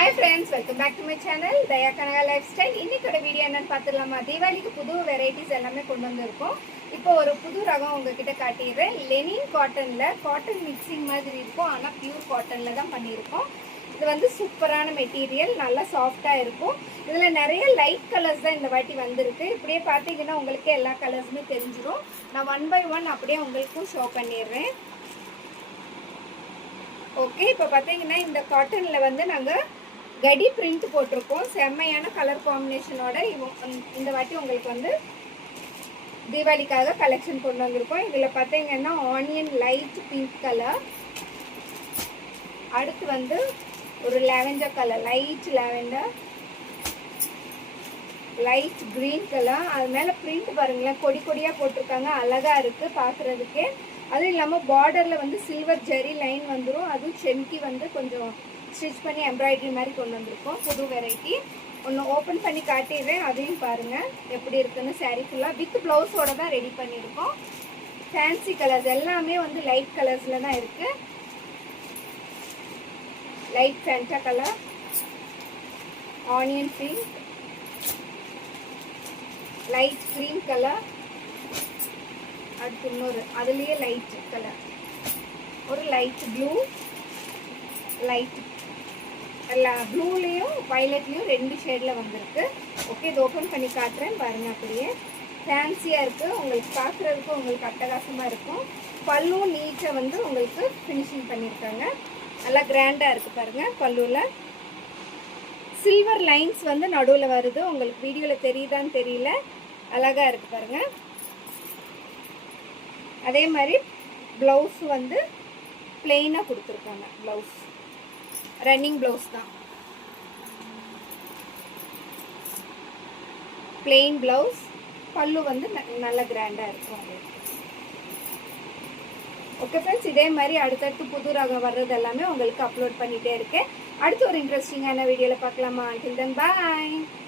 hi friends welcome back to my channel Daya Kanaga lifestyle इनकोட video என்னன்னு பார்த்துடலாமா தீபாவளிக்கு புது வெரைட்டிஸ் எல்லாமே கொண்டு வந்திருக்கோம் இப்போ ஒரு புது ரகம் உங்ககிட்ட காட்டிடுறேன் லெனின் காட்டன்ல காட்டன் மிக்சிங் மாதிரி இருக்கும் ஆனா பியூர் காட்டன்ல தான் பண்ணியிருக்கோம் இது வந்து சூப்பரான மெட்டீரியல் நல்லா சாஃப்ட்டா இருக்கும் இதுல நிறைய லைட் கலர்ஸ் தான் இந்த வாட்டி வந்திருக்கு இப்படியே பாத்தீங்கன்னா உங்களுக்கு எல்லா கலர்ஸுமே தெரிஞ்சிரும் நான் 1 by 1 அப்படியே உங்களுக்கு ஷோ பண்ணிடுறேன் ஓகே இப்போ பாத்தீங்கன்னா இந்த காட்டன்ல வந்து நாங்க கடி பிரிண்ட் போட்டிருக்கோம் செம்மையான கலர் காம்பினேஷனோட இந்த வாட்டி உங்களுக்கு வந்து தீபாவளிக்காக கலெக்ஷன் கொண்டு வந்திருக்கோம் இதுல பாத்தீங்கன்னா ஆனியன் லைட் பிங்க் கலர் அடுத்து வந்து ஒரு lavender colour light lavender light green colour அது மேல பிரிண்ட் பாருங்களேன் கொடி கொடியா போட்டிருக்காங்க அழகா இருக்கு பாக்குறதுக்கே அது இல்லாம பார்டர்ல வந்து சில்வர் ஜெரி லைன் வந்துரும் அதுவும் செம்கி வந்து கொஞ்சம் ஸ்டிச் பண்ணி எம்ப்ராய்டரி மாதிரி கொண்டு வந்திருக்கோம் புது வெரைட்டி ஒன்று ஓப்பன் பண்ணி காட்டிடுறேன் அதையும் பாருங்க எப்படி இருக்குன்னு சாரீ ஃபுல்லாக வித் ப்ளவுஸோட தான் ரெடி பண்ணியிருக்கோம் ஃபேன்சி கலர்ஸ் எல்லாமே வந்து லைட் கலர்ஸில் தான் இருக்கு light Fanta colour onion pink light cream colour அடுத்து இன்னொரு அதுலேயே லைட் கலர் ஒரு லைட் ப்ளூ லைட் ப்ளூலேயும் வயலட்லேயும் ரெண்டு ஷேடில் வந்திருக்கு ஓகே இது ஓப்பன் பண்ணி காட்டுறேன் பாருங்க அப்படியே ஃபேன்சியாக இருக்குது உங்களுக்கு பார்க்குறதுக்கு உங்களுக்கு அட்டகாசமாக இருக்கும் பல்லு நீட்டை வந்து உங்களுக்கு ஃபினிஷிங் பண்ணியிருக்காங்க நல்லா கிராண்டாக இருக்குது பாருங்கள் பல்லுவில் சில்வர் லைன்ஸ் வந்து நடுவில் வருது உங்களுக்கு வீடியோவில் தெரியுதான்னு தெரியல அழகாக இருக்குது பாருங்கள் அதே மாதிரி ப்ளவுஸ் வந்து பிளெயினாக கொடுத்துருக்காங்க ப்ளவுஸ் ரன்னிங் ப்ளவுஸ் தான் பிளெயின் ப்ளவுஸ் பல்லு வந்து நல்ல கிராண்டாக இருக்கும் ஓகே ஃப்ரெண்ட்ஸ் இதே மாதிரி அடுத்தடுத்து புது ரகம் வர்றது எல்லாமே உங்களுக்கு அப்லோட் பண்ணிகிட்டே இருக்கேன் அடுத்து ஒரு இன்ட்ரெஸ்டிங்கான வீடியோவில் பார்க்கலாமா until then bye